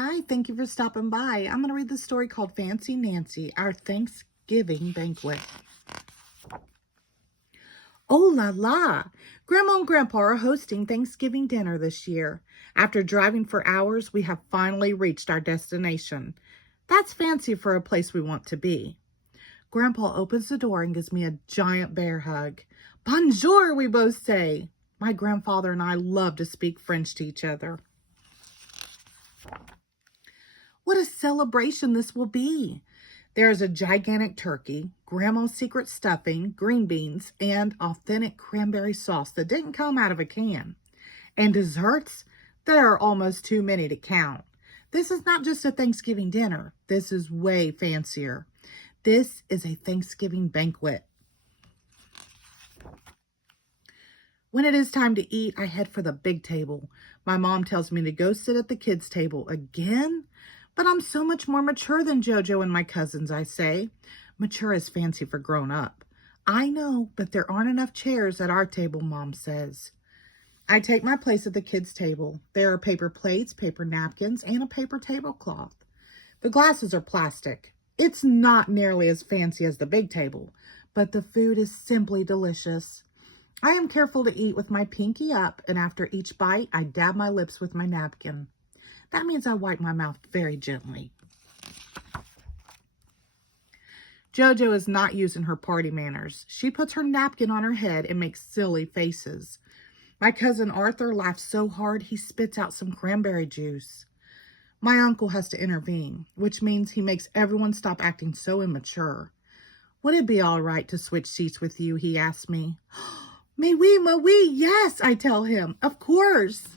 Hi, thank you for stopping by. I'm going to read the story called Fancy Nancy, Our Thanksgiving Banquet. Oh la la! Grandma and Grandpa are hosting Thanksgiving dinner this year. After driving for hours, we have finally reached our destination. That's fancy for a place we want to be. Grandpa opens the door and gives me a giant bear hug. Bonjour, we both say. My grandfather and I love to speak French to each other. What a celebration this will be. There is a gigantic turkey, Grandma's secret stuffing, green beans, and authentic cranberry sauce that didn't come out of a can. And desserts? There are almost too many to count. This is not just a Thanksgiving dinner. This is way fancier. This is a Thanksgiving banquet. When it is time to eat, I head for the big table. My mom tells me to go sit at the kids' table again. But I'm so much more mature than JoJo and my cousins, I say. Mature is fancy for grown up. I know, but there aren't enough chairs at our table, Mom says. I take my place at the kids' table. There are paper plates, paper napkins, and a paper tablecloth. The glasses are plastic. It's not nearly as fancy as the big table, but the food is simply delicious. I am careful to eat with my pinky up, and after each bite, I dab my lips with my napkin. That means I wipe my mouth very gently. JoJo is not using her party manners. She puts her napkin on her head and makes silly faces. My cousin Arthur laughs so hard he spits out some cranberry juice. My uncle has to intervene, which means he makes everyone stop acting so immature. Would it be all right to switch seats with you, he asks me. Mais oui, yes, I tell him. Of course.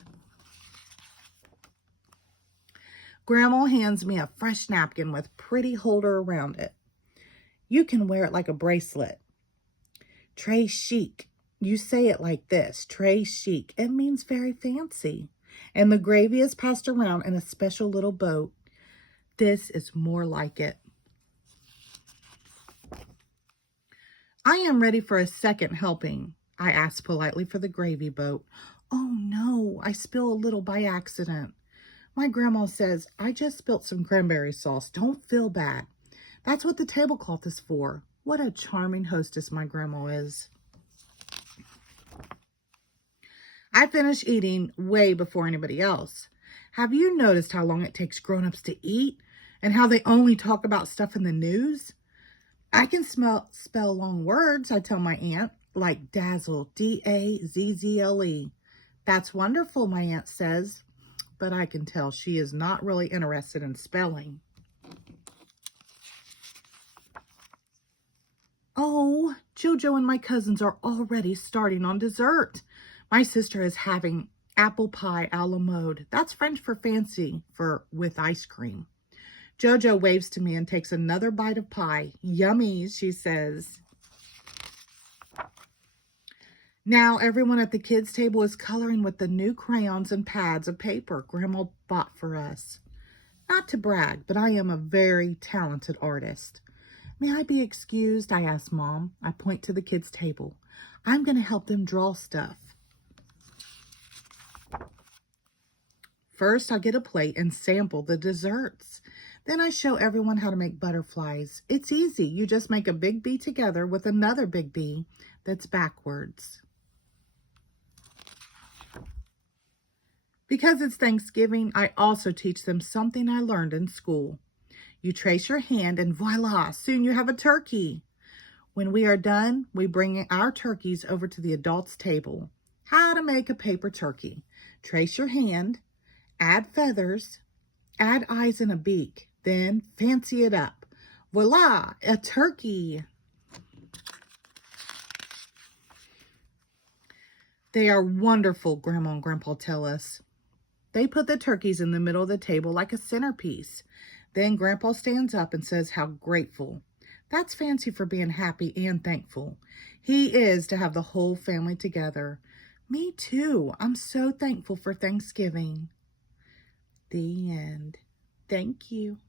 Grandma hands me a fresh napkin with pretty holder around it. You can wear it like a bracelet. Très chic. You say it like this, très chic. It means very fancy. And the gravy is passed around in a special little boat. This is more like it. I am ready for a second helping. I ask politely for the gravy boat. Oh no, I spill a little by accident. My grandma says, I just spilt some cranberry sauce. Don't feel bad. That's what the tablecloth is for. What a charming hostess my grandma is. I finish eating way before anybody else. Have you noticed how long it takes grown-ups to eat and how they only talk about stuff in the news? I can spell long words, I tell my aunt, like dazzle, D-A-Z-Z-L-E. That's wonderful, my aunt says. But I can tell she is not really interested in spelling. Oh, JoJo and my cousins are already starting on dessert. My sister is having apple pie a la mode. That's French for fancy, for with ice cream. JoJo waves to me and takes another bite of pie. Yummy, she says. Now everyone at the kids' table is coloring with the new crayons and pads of paper Grandma bought for us. Not to brag, but I am a very talented artist. May I be excused? I ask Mom. I point to the kids' table. I'm going to help them draw stuff. First, I get a plate and sample the desserts. Then I show everyone how to make butterflies. It's easy. You just make a big bee together with another big bee that's backwards. Because it's Thanksgiving, I also teach them something I learned in school. You trace your hand and voila, soon you have a turkey. When we are done, we bring our turkeys over to the adults' table. How to make a paper turkey. Trace your hand, add feathers, add eyes and a beak, then fancy it up. Voila, a turkey. They are wonderful, Grandma and Grandpa tell us. They put the turkeys in the middle of the table like a centerpiece. Then Grandpa stands up and says how grateful. That's fancy for being happy and thankful. He is to have the whole family together. Me too. I'm so thankful for Thanksgiving. The end. Thank you.